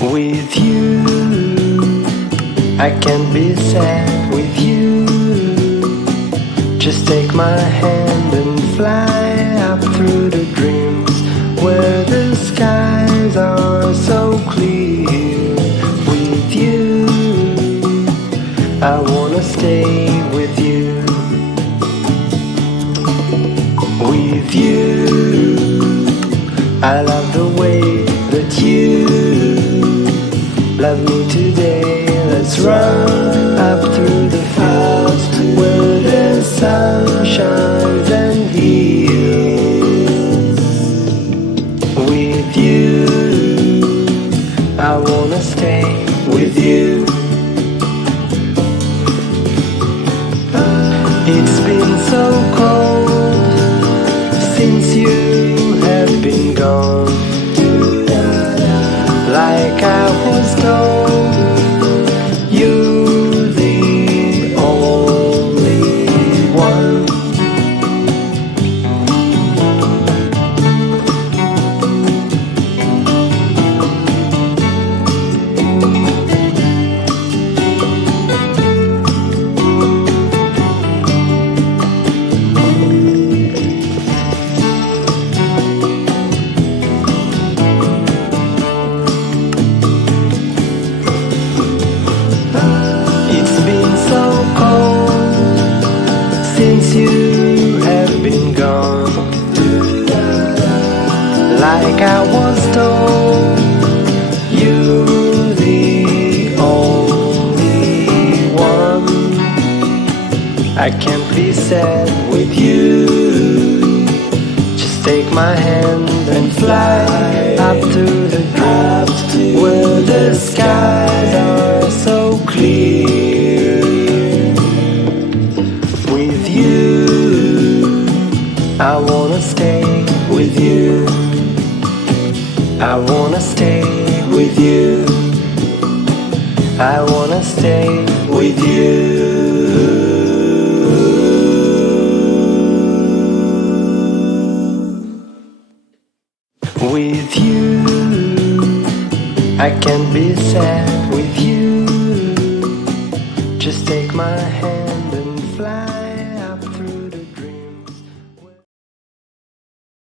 With you, I can't be sad with you. Just take my hand and fly up through the dreams where the skies are so clear. With you, I wanna stay with you. With you, I love the way that you love me today. Let's run up through the fields where the sun shines and heals. With you, I wanna stay with you. It's been so cold since you have been gone. Like I was told, you're the only one. Since you have been gone, like I was told, you're the only one. I can't be sad with you. Just take my hand and fly up to the dreams where the skies are so clear. With you, I wanna stay with you. I wanna stay with you. I wanna stay with you. With you, I can't be sad with you. Just take my hand